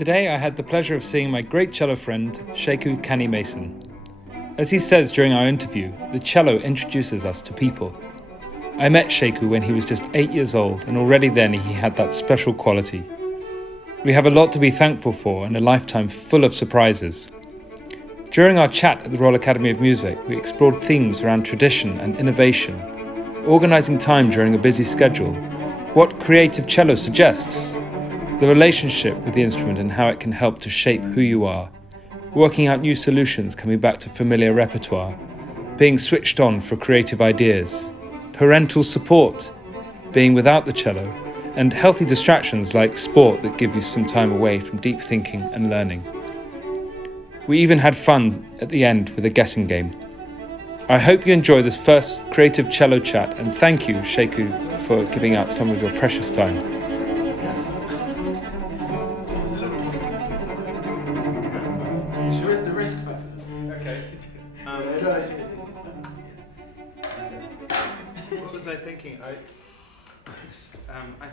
Today I had the pleasure of seeing my great cello friend, Sheku Kanneh-Mason. As he says during our interview, the cello introduces us to people. I met Sheku when he was just 8 years old, and already then he had that special quality. We have a lot to be thankful for and a lifetime full of surprises. During our chat at the Royal Academy of Music, we explored themes around tradition and innovation, organising time during a busy schedule, what Creative Cello suggests, the relationship with the instrument and how it can help to shape who you are, working out new solutions coming back to familiar repertoire, being switched on for creative ideas, parental support, being without the cello, and healthy distractions like sport that give you some time away from deep thinking and learning. We even had fun at the end with a guessing game. I hope you enjoy this first Creative Cello chat, and thank you, Sheku, for giving up some of your precious time.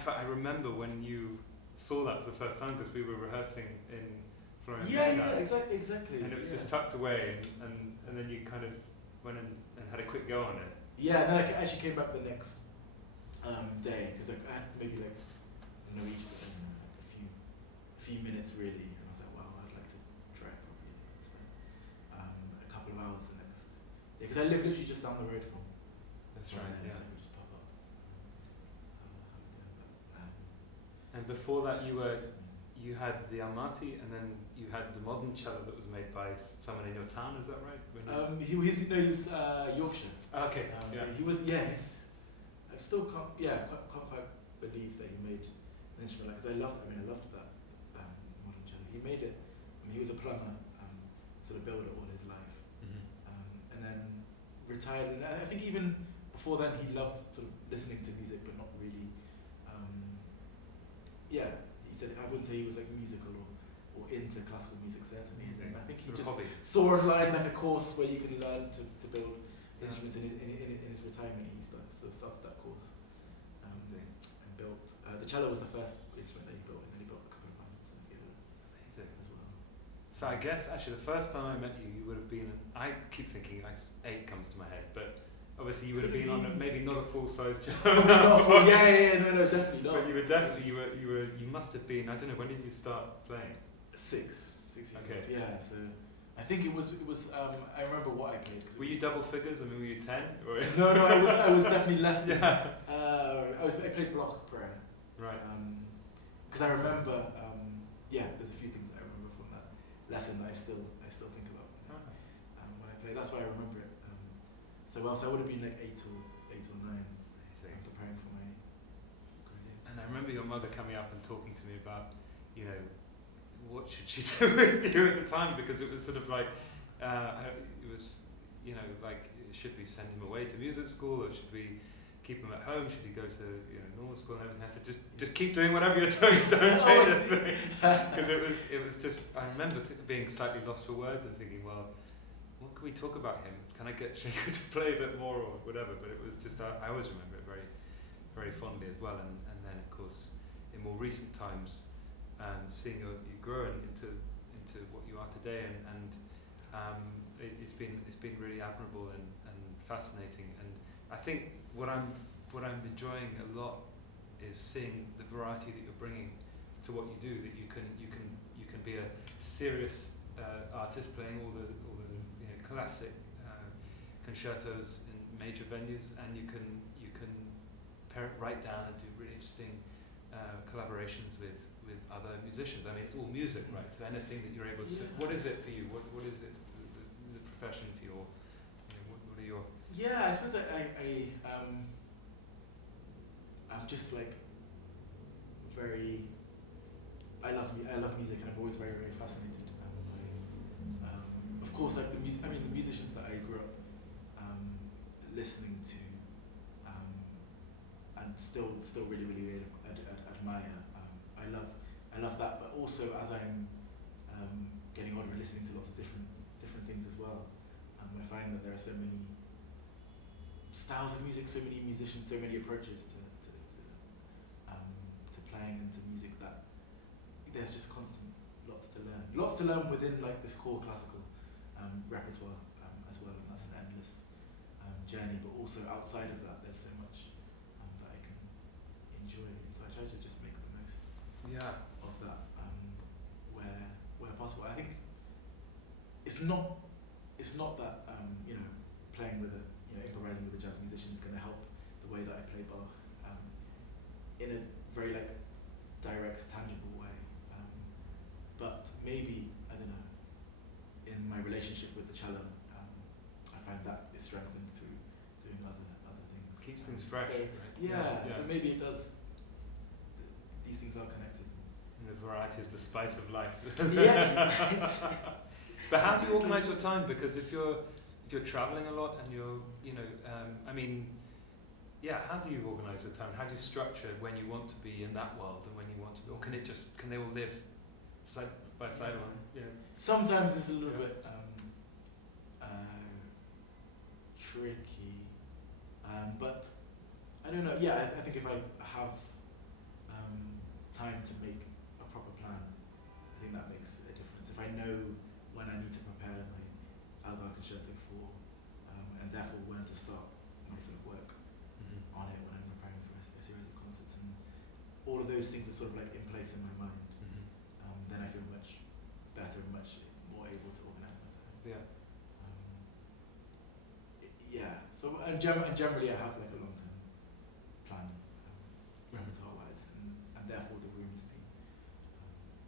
I remember when you saw that for the first time because we were rehearsing in Florian. Exactly. And it was just tucked away, and then you kind of went and had a quick go on it. Yeah, and then I actually came back the next day because I had maybe a few minutes really, and I was like, wow, I'd like to try it properly. Spent a couple of hours the next day because I live literally just down the road from. That's right. Yeah. So we just pop up. And before that, you had the Almaty, and then you had the modern cello that was made by someone in your town. Is that right? He was Yorkshire. Okay. He was I still can't quite believe that he made an instrument because I loved that modern cello. He made it. He was a plumber, sort of builder all his life, and then retired. And I think even before then he loved sort of listening to music, but not really. He said I wouldn't say he was like musical or into classical music certainly. I think he just saw a line like a course where you can learn to build instruments in his retirement. He started that course and built. The cello was the first instrument that he built, and then he built a couple of violins and theatre as well. So I guess actually the first time I met you, you would have been. I keep thinking 8 comes to my head, but. Obviously, you would have been on maybe not a full-size cello. No, definitely not. But you must have been. I don't know. When did you start playing? 6 years. Okay. Yeah. So I think it was. I remember what I played. Were you double figures? I mean, were you 10? Or No. I was definitely less than. I played block prayer. Right. Because I remember. There's a few things that I remember from that lesson that I still think about when I play. That's why I remember it. So I would have been like 8 or 9. Preparing for my. And I remember your mother coming up and talking to me about, what should she do with you at the time, because it was sort of like, it was, should we send him away to music school, or should we keep him at home? Should he go to normal school and everything? I said just keep doing whatever you're doing, don't change anything. Because it was just, I remember being slightly lost for words and thinking, well, what can we talk about him? Can I get Sheku to play a bit more or whatever? But it was just, I always remember it very, very fondly as well. And then, of course, in more recent times, seeing you grow into what you are today, and it's been really admirable and fascinating. And I think what I'm enjoying a lot is seeing the variety that you're bringing to what you do. That you can be a serious artist playing all the classic concertos in major venues, and you can pare it right down and do really interesting collaborations with other musicians. I mean, it's all music, right? So anything that you're able to. What is it for you? What is it? The profession for your. What are your? Yeah, I suppose I'm just like very. I love music, and I'm always very, very fascinated. Of course, like the musicians that I grew up listening to, and still really, really admire. I love that, but also as I'm getting older and listening to lots of different things as well, I find that there are so many styles of music, so many musicians, so many approaches to playing and to music that there's just constant lots to learn within like this core classical repertoire as well, and that's an endless journey. But also outside of that, there's so much that I can enjoy, and so I try to just make the most of that where possible. I think it's not that playing with improvising with a jazz musician is going to help the way that I play Bach in a very like direct, tangible way. But maybe, I don't know, in my relationship with the cello, I find that is strengthened through doing other things. Keeps things fresh, so, right? Yeah, so maybe it does. These things are connected. And the variety is the spice of life. Yeah. But how do you organise your time? Because if you're traveling a lot and you're, how do you organise your time? How do you structure when you want to be in that world and when you want to be, or can they all live side by side? Sometimes it's a little bit tricky, but I don't know. Yeah, I think if I have time to make a proper plan, I think that makes a difference. If I know when I need to prepare my Alba concerto for, and therefore when to start my sort of work on it when I'm preparing for a series of concerts, and all of those things are sort of like in place in my mind, then I feel much better and much more able to organise my time. So generally I have like a long-term plan, repertoire-wise, and therefore the room to be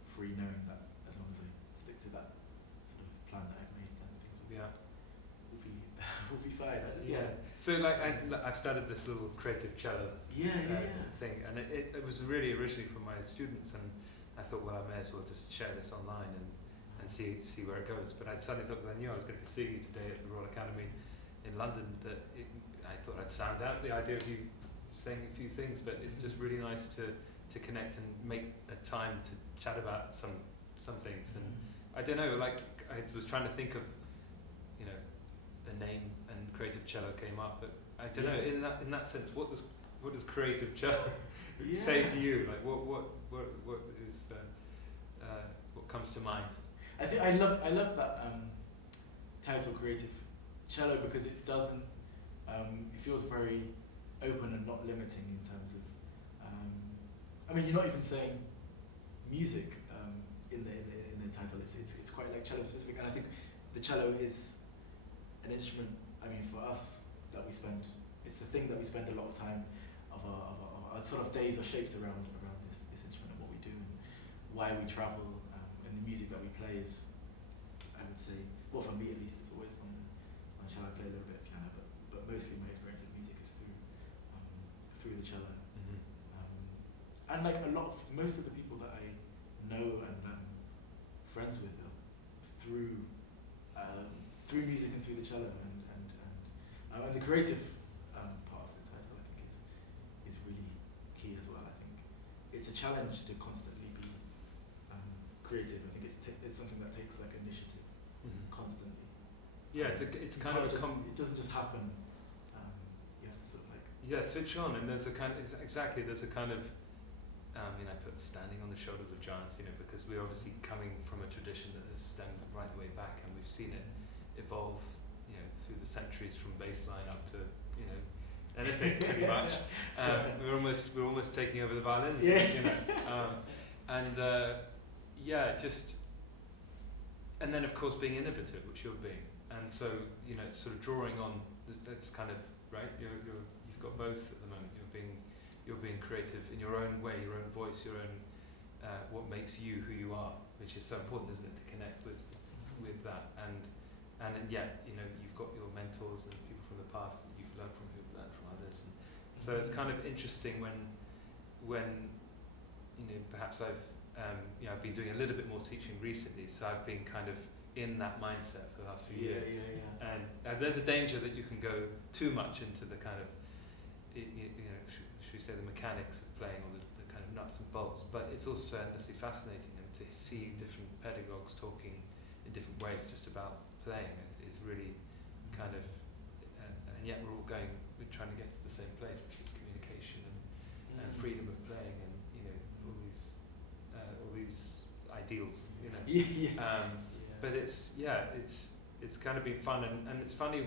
free, knowing that as long as I stick to that sort of plan that I've made, then things will be fine. So I've started this little Creative Cello thing, and it was really originally for my students, and I thought, well, I may as well just share this online and see where it goes. But I suddenly thought, because I knew I was going to be seeing you today at the Royal Academy in London, that I thought I'd sound out the idea of you saying a few things, but it's just really nice to connect and make a time to chat about some things. And I don't know, like I was trying to think of, a name, and Creative Cello came up, but I don't know, in that sense, what does Creative Cello say to you? Like what is what comes to mind? I think I love that title, Creative Cello, because it doesn't it feels very open and not limiting in terms of you're not even saying music in the title. It's quite like cello specific, and I think the cello is an instrument. For us, that we spend, it's the thing that we spend a lot of time of our sort of days are shaped around this instrument and what we do and why we travel, and the music that we play is, I would say, well, for me at least, it's always on cello. I play a little bit of piano, but mostly my experience of music is through the cello. And like most of the people that I know and I'm friends with are through music and through the cello, and the creative part of the title, I think, is really key as well. I think it's a challenge to constantly be creative. I think it's something that takes like initiative constantly. Yeah, it's kind of it doesn't just happen. You have to sort of like switch on, and there's a kind of I put standing on the shoulders of giants, because we're obviously coming from a tradition that has stemmed right the way back, and we've seen it evolve, through the centuries, from bass line up to, anything pretty much. We're almost taking over the violins, and then of course being innovative, which you're being, and so it's sort of drawing on. That's kind of right. You've got both at the moment. You're being creative in your own way, your own voice, your own what makes you who you are, which is so important, isn't it, to connect with that, and yet you've got your mentors and people from the past that you've learned from, who've learned from others, and so it's kind of interesting when perhaps I've been doing a little bit more teaching recently, so I've been kind of in that mindset for the last few years. And there's a danger that you can go too much into the kind of should we say the mechanics of playing, or the kind of nuts and bolts, but it's also endlessly fascinating, and to see different pedagogues talking in different ways just about playing is really kind of, and yet we're trying to get to the same place, which is communication and freedom of playing, and all these ideals, you know. Yeah. But it's kind of been fun, and it's funny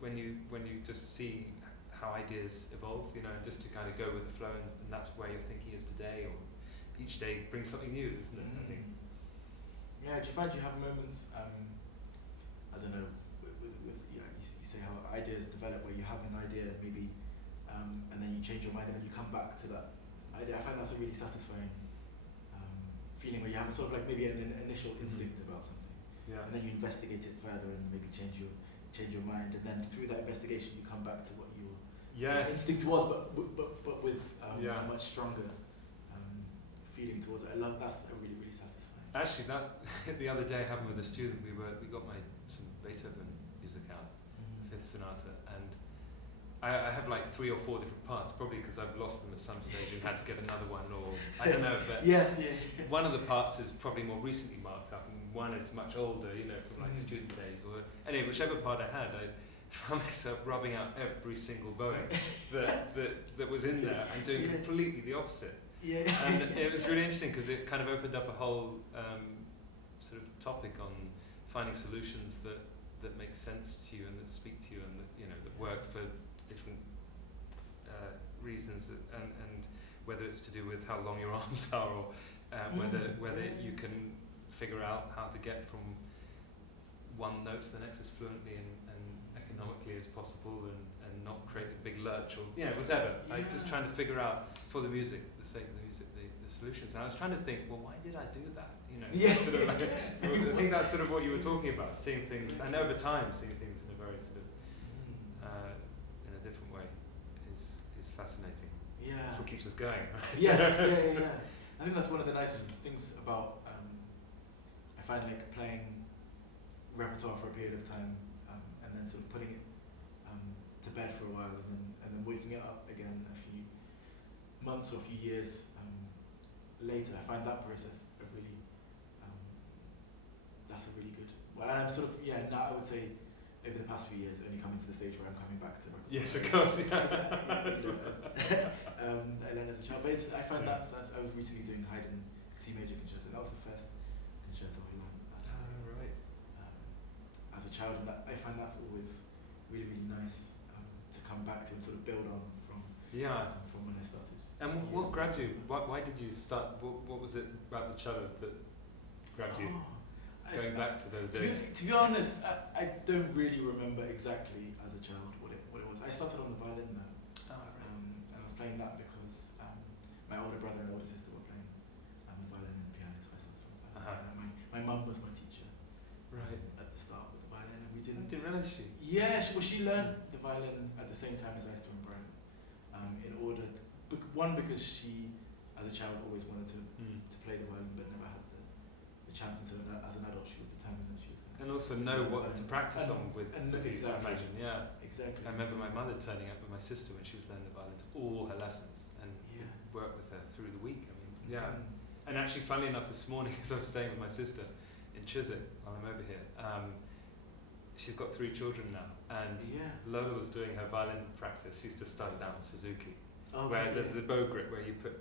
when you just see how ideas evolve, you know, and just to kind of go with the flow, and that's where your thinking is today, or each day brings something new, isn't it? I think. Yeah. Do you find you have moments? I don't know. With you know, you say how ideas develop, where you have an idea maybe, and then you change your mind, and then you come back to that idea. I find that's a really satisfying feeling, where you have a sort of like maybe an initial instinct about something. Yeah. And then you investigate it further and maybe change your mind, and then through that investigation you come back to what your instinct was, but with a much stronger feeling towards it. I love that's really satisfying. Actually, that the other day happened with a student. We got some Beethoven music out, Fifth Sonata, and I have like 3 or 4 different parts, probably because I've lost them at some stage and had to get another one, or I don't know. But yes. One of the parts is probably more recently marked up, and one is much older, you know, from like student days. Or anyway, whichever part I had, I found myself rubbing out every single bow that was in there and doing completely the opposite. Yeah. And it was really interesting because it kind of opened up a whole sort of topic on finding solutions that make sense to you and that speak to you and that, you know, that work for different reasons, and whether it's to do with how long your arms are, or whether you can figure out how to get from one note to the next as fluently and economically as possible, and not create a big lurch, or whatever. Like just trying to figure out for the music, the sake of the music, the solutions. And I was trying to think, well, why did I do that? You know, sort of like, I think that's sort of what you were talking about, seeing things, and over time seeing things in a very sort of in a different way is fascinating. Yeah, that's what keeps us going. Right? Yes, yeah. I think that's one of the nice things about I find like playing repertoire for a period of time, and then sort of putting it to bed for a while, and then waking it up again a few months or a few years later. I find that process a really that's a really good. Well, and I'm sort of now I would say over the past few years only coming to the stage where I'm coming back to repertoire. Yes, of course. Yes. I learned as a child, but I find that's I was recently doing Haydn C major concerto. That was the first concerto I learned as a child, and I find that's always really nice to come back to and sort of build on from when I started. And what grabbed you? Why did you start? What was it about the cello that grabbed you? Going back to those days. To be honest, I don't really remember exactly as a child what it was. I started on the violin now, and I was playing that because my older brother and older sister were playing the violin and the piano, so I started on the violin. My mum was my teacher, at the start with the violin, and we didn't. I didn't realize she. Yeah, she learned the violin at the same time as Esther and Brian, in order to, because she, as a child, always wanted to play the violin, but never had the chance, and so as an adult she was determined that she was going to. And also know what to practice on with. Exactly. I imagine, Exactly. I remember my mother turning up with my sister when she was learning the violin to all her lessons and work with her through the week. I mean, And actually, funnily enough, this morning as I was staying with my sister in Chiswick while I'm over here, she's got 3 children now, and Lola was doing her violin practice. She's just started out on Suzuki, where there's the bow grip where you put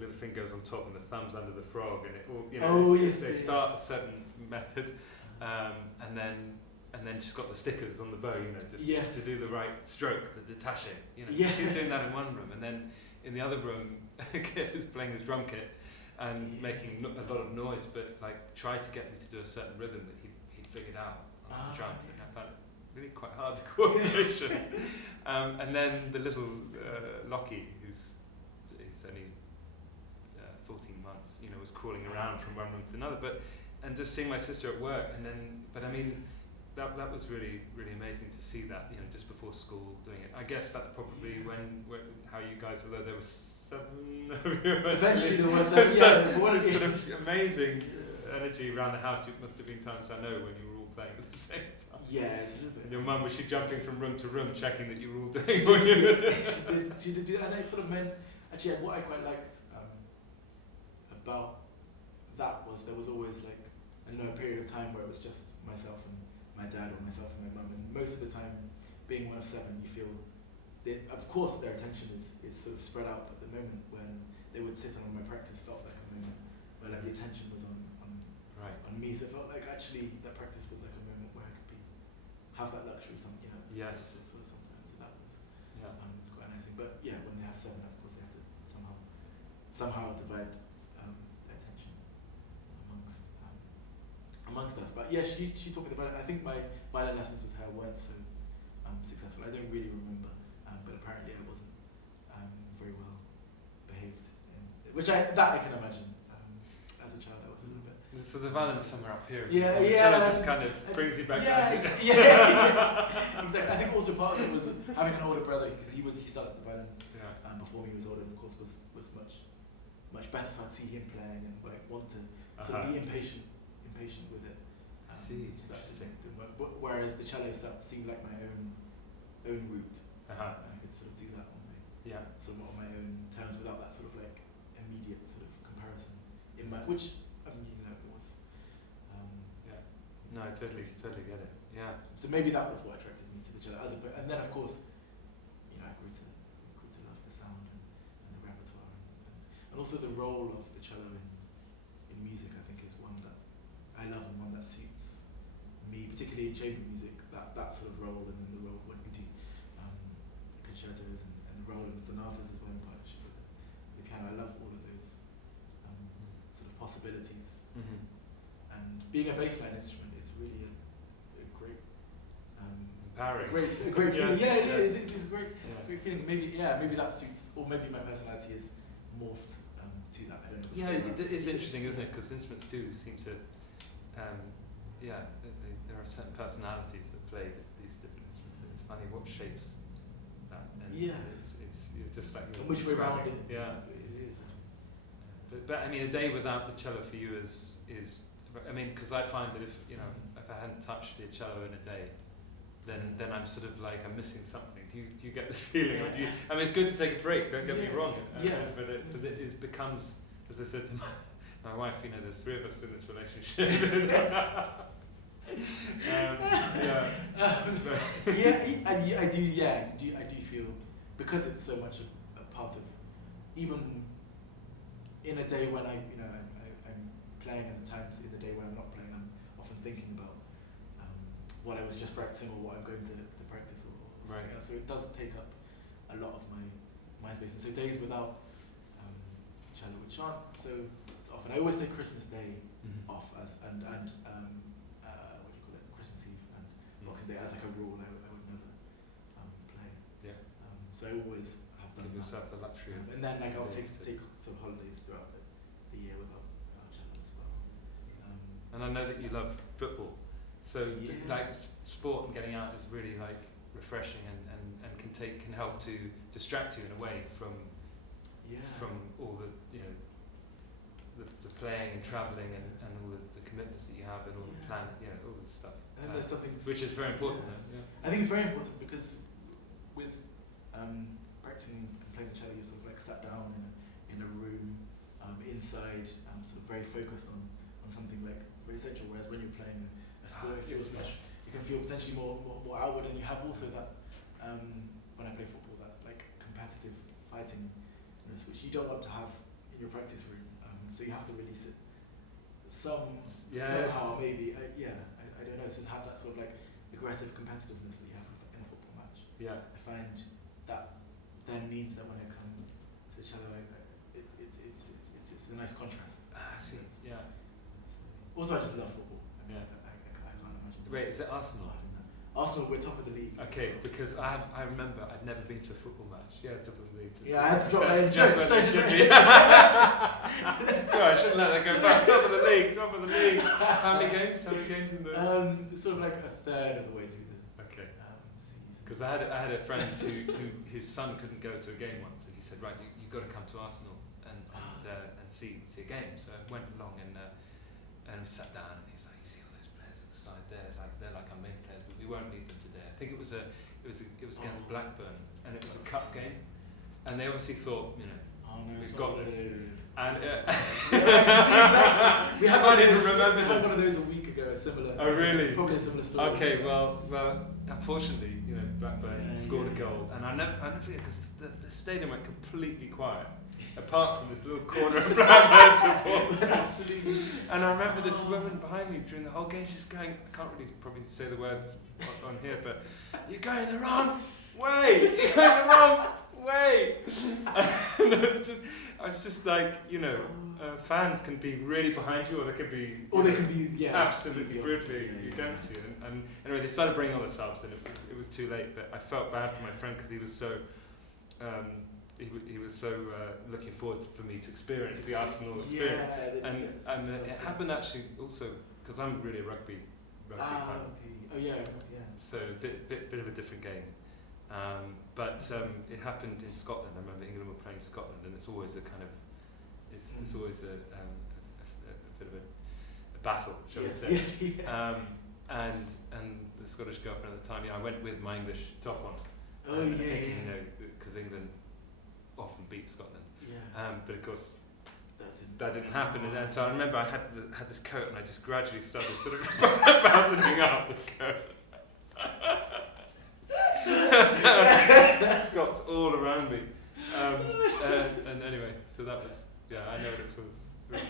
little finger goes on top and the thumb's under the frog, and it all they start a certain method, and then she's got the stickers on the bow, to do the right stroke, the detaching. She's doing that in one room, and then in the other room, a kid is playing his drum kit and making a lot of noise, but like tried to get me to do a certain rhythm that he'd figured out on the drums, and I found it really quite hard, the coordination. And then the little Lockie, who's only 14 months, was crawling around from one room to another, and just seeing my sister at work, but I mean, that was really amazing to see that, just before school doing it. I guess that's probably when how you guys were there was 7 of you. Eventually there was this sort of amazing energy around the house. It must have been times, I know, when you were all playing at the same time. Yeah, it's a little bit. And your mum, was she jumping from room to room checking that you were all doing what you did? She did do that, and it sort of meant, actually, what I quite liked about that was there was always like, a period of time where it was just myself and my dad, or myself and my mum, and most of the time, being one of 7, you feel of course their attention is sort of spread out, but the moment when they would sit on my practice felt like a moment where like the attention was me. So it felt like actually that practice was like a moment where I could have that luxury of something, Yes. So sometimes, so that was quite nice. But yeah, when they have 7, of course they have to somehow divide their attention amongst us. But yeah, she taught me the violin. I think my violin lessons with her weren't so successful. I don't really remember, but apparently I wasn't very well behaved, which I can imagine. As a child, I was a little bit. So the violin's somewhere up here. Yeah. The cello just kind of brings you back down. Exactly. I think also part of it was having an older brother, because he started the violin before me. He was older, and of course was much better. So I'd see him playing and like want to sort of be impatient with it. Whereas the cello seemed like my own route, and I could sort of do that on my own terms without that sort of like immediate sort of comparison in my which I mean it was. No, I totally get it. Yeah. So maybe that was what attracted me to the cello, and then of course, I grew to love the sound and the repertoire, and also the role of the cello in music. I think is one that I love and one that suits me, particularly in chamber music. That sort of role, and then the role when we do concertos and the role in sonatas as well in partnership with the piano. I love all of those sort of possibilities. Mm-hmm. And being a bassline instrument is really a great, empowering, a great feeling. Yeah, it is. It's a great feeling. Maybe that suits, or maybe my personality is morphed to that. I don't know. Yeah, it's interesting, isn't it? Because instruments do seem to, there are certain personalities that play these different instruments. And it's funny what shapes that. And it's you're just like which way around it. Yeah, it is. But I mean, a day without the cello for you is. I mean, because I find that if I hadn't touched the cello in a day, then I'm sort of like I'm missing something. Do you get this feeling? Yeah. Or do you? I mean, it's good to take a break. Don't get me wrong. But it becomes, as I said to my wife, there's 3 of us in this relationship. I do feel, because it's so much a part of, even in a day when I'm playing, and the times in the day when I'm not playing, I'm often thinking about what I was just practicing or what I'm going to practice or something else. So it does take up a lot of my mind space. And so days without cello, which aren't so often. I always take Christmas Day off and what do you call it, Christmas Eve and Boxing Day as like a rule. I would never play. Yeah. So I always have done. Give yourself the luxury of. And then I'll take some holidays throughout the year without cello as well. And I know that you love football, so sport and getting out is really like refreshing and can help to distract you in a way from all the the playing and travelling and all the commitments that you have and all the plan, all this stuff. And there's something which is very important. I think it's very important because with practicing and playing the cello, you're sort of like sat down in a room inside, sort of very focused on something like very essential. Whereas when you're playing a sport, it feels you can feel potentially more outward, and you have also that when I play football, that like competitive fightingness, which you don't want to have in your practice room. So you have to release it somehow, maybe. I don't know. So to have that sort of like aggressive competitiveness that you have in a football match. Yeah. I find that then means that when I come to the cello, it's a nice contrast. I see. Yeah. Also, I just love football. I can't imagine. Wait, is it Arsenal? Arsenal, we're top of the league. Okay, because I remember I've never been to a football match. Yeah, top of the league. I had to drop my own joke. Sorry, I shouldn't let that go back. Top of the league. How many games in the? Sort of like a third of the way through the season. Because I had a friend who his son couldn't go to a game once, and he said, right, you've got to come to Arsenal and see a game. So I went along and we sat down, and he's like, you see all those players at the side there, they're like our main players, but we won't need them today. I think it was against Blackburn, and it was a cup game, and they obviously thought, we've got this. And I can see exactly. I didn't remember this. One of those a week ago, a similar. Oh really? Probably a similar story. Okay, well, unfortunately, Blackburn scored a goal, and I never forget because the stadium went completely quiet. apart from this little corner of blackbird support. Absolutely. And I remember this woman behind me during the whole game, she's going, I can't really probably say the word on here, but you're going the wrong way! You're going the wrong way! And I was just like, fans can be really behind you, or they can be, absolutely brutally against you. And anyway, they started bringing on the subs, and it was too late. But I felt bad for my friend because he was so, looking forward for me to experience the Arsenal experience. And it happened actually also because I'm really a rugby fan. Okay. Oh yeah. So a bit of a different game. But it happened in Scotland. I remember England were playing Scotland, and it's always a kind of, it's always a bit of a battle, shall we say? And the Scottish girlfriend at the time, I went with my English top on. Thinking, because England often beat Scotland. But of course, that didn't happen. And so I remember I had this coat, and I just gradually started sort of buttoning up the coat. Scots all around me. And anyway, so that was, I know what it feels like.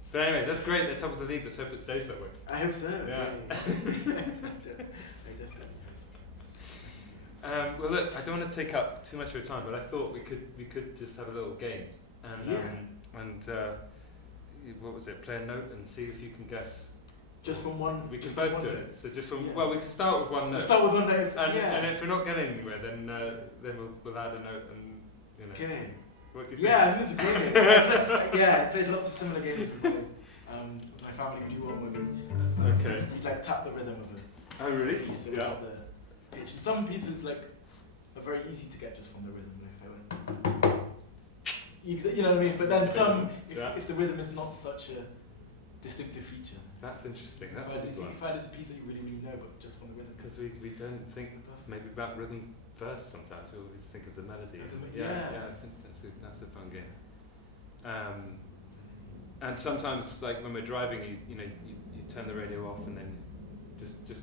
So anyway, that's great. They're top of the league. Let's hope it stays that way. I hope so. Yeah. Definitely. Well, look, I don't want to take up too much of your time, but I thought we could just have a little game and what was it? Play a note and see if you can guess. Just from one. We can both do it. So just from we can start with one note. We'll start with one note. And if we're not getting anywhere, then we'll add a note and Okay. What do you think? I think it's a great game. I played lots of similar games with my family. We do one with Okay. You'd tap the rhythm of it. Oh really? Piece without the pitch. And some pieces are very easy to get just from the rhythm. You know what I mean? But then some, if the rhythm is not such a distinctive feature. That's interesting. That's a good one. You find it's a piece that you really, really know, but just from the rhythm. Because we don't think maybe about rhythm first sometimes. We always think of the melody. That's a fun game. And sometimes, like when we're driving, you turn the radio off and then just.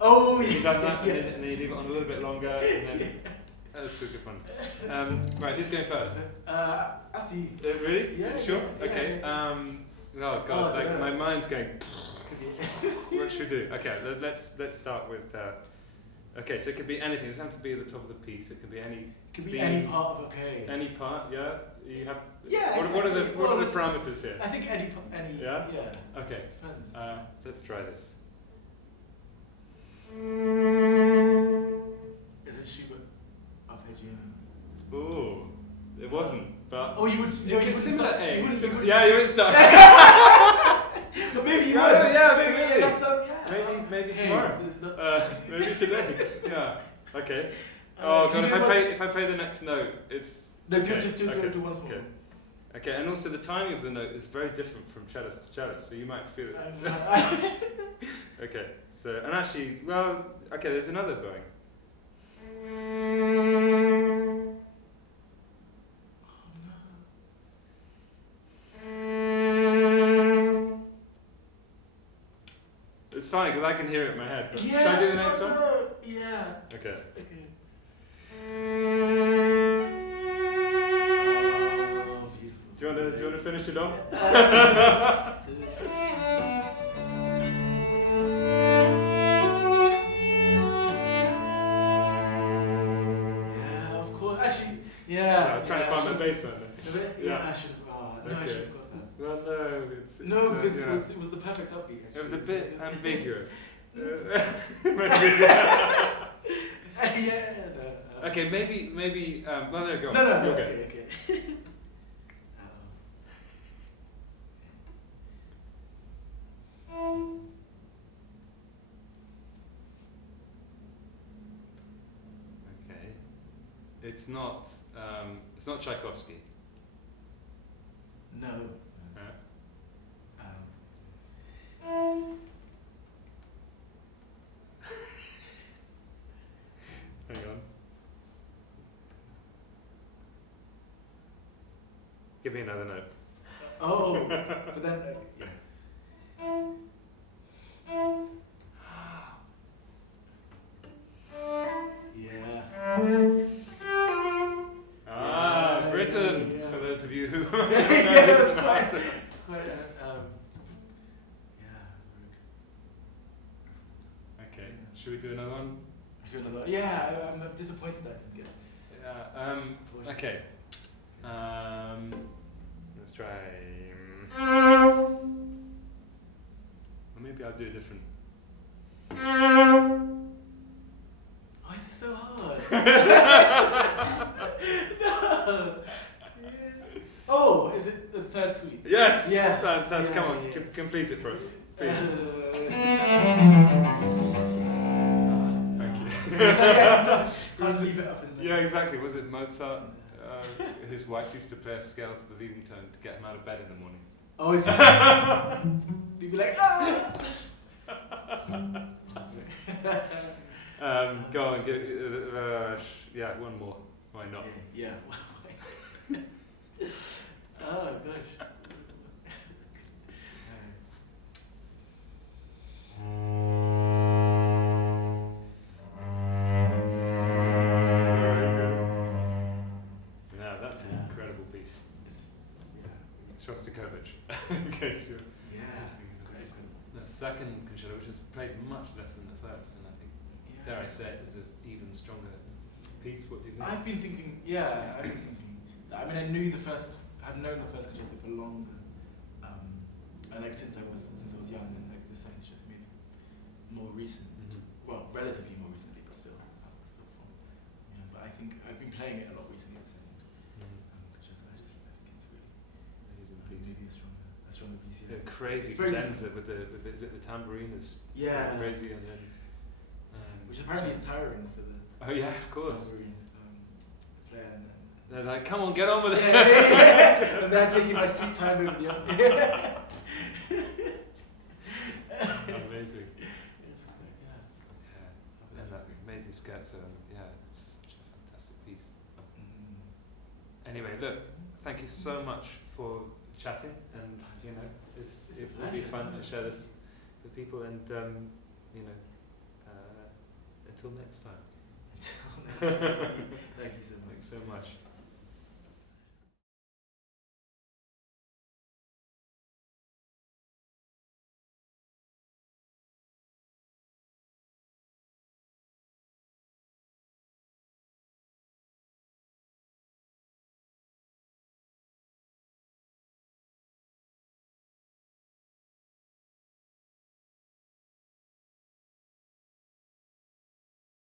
Oh yeah. You've done that, and then you leave it on a little bit longer, and then. That's super fun. Right, who's going first? After you. Really? Yeah. Sure. Yeah, okay. Oh God, my mind's going. What should we do? Okay, let's start with. Okay, so it could be anything. It doesn't have to be at the top of the piece. It can be any. It could be any part of Any part, yeah. You have. Yeah. What are the parameters here? I think any. Yeah. Yeah. Okay. Depends. Let's try this. Is it Schubert arpeggione? Ooh, it wasn't, but. Oh, you would. No, you would similar start. A. You would start. But maybe you would. Yeah, absolutely. Maybe okay. tomorrow. Maybe today. Yeah. Okay. Oh God, if I play the next note, it's. No, okay. just do once more. Okay, and also the timing of the note is very different from cellist to cellist, so you might feel it. Okay, so, and actually, okay, there's another bowing. It's fine, because I can hear it in my head. Should I do the next one? Yeah. Okay. Do you want to finish it off? Yeah, of course. Actually, I was trying to find my bass line. I should have. No, I should have got that. Well, no, it's because it was the perfect upbeat. Actually. It was a bit ambiguous. Okay, maybe. Well, there you go. No. Okay. Okay. It's not Tchaikovsky. No. Hang on. Give me another note. Oh, but then. Should we do another one? Yeah, I'm disappointed that I didn't get it. Yeah. Okay. Let's try. Or maybe I'll do a different. Why is it so hard? No. Oh, is it the third suite? Yes. Yes. Fantastic. Come on, complete it for us, please. Thank you. Can't leave it up in there. Yeah, exactly. Was it Mozart? His wife used to play a scale to the leading tone to get him out of bed in the morning. Oh, is that? You'd be like, ah! Go on, yeah, one more. Why not? Okay, yeah. Oh gosh. Yeah, that's an incredible piece. It's, Shostakovich, in case you're listening. The second concerto, which is played much less than the first, and I think, dare I say it, is an even stronger piece. What do you think? I've been thinking. I mean, I've known the first concerto for longer, and like since I was young, and like the second is just maybe more recent. Well, relatively more recently, but still from. But I think I've been playing it a lot recently. The second concerto, I think it's really maybe a stronger piece. Yeah. Crazy cadenza with the is it the tambourine is crazy, and then which apparently is tiring for the of course tambourine player. And they're like, come on, get on with it. And they're taking my sweet time over the other. Amazing. It's great, There's that amazing scherzo, and it's such a fantastic piece. Anyway, look, thank you so much for chatting, and it will be fun to share this with people, and until next time. Thank you so much. Thanks so much.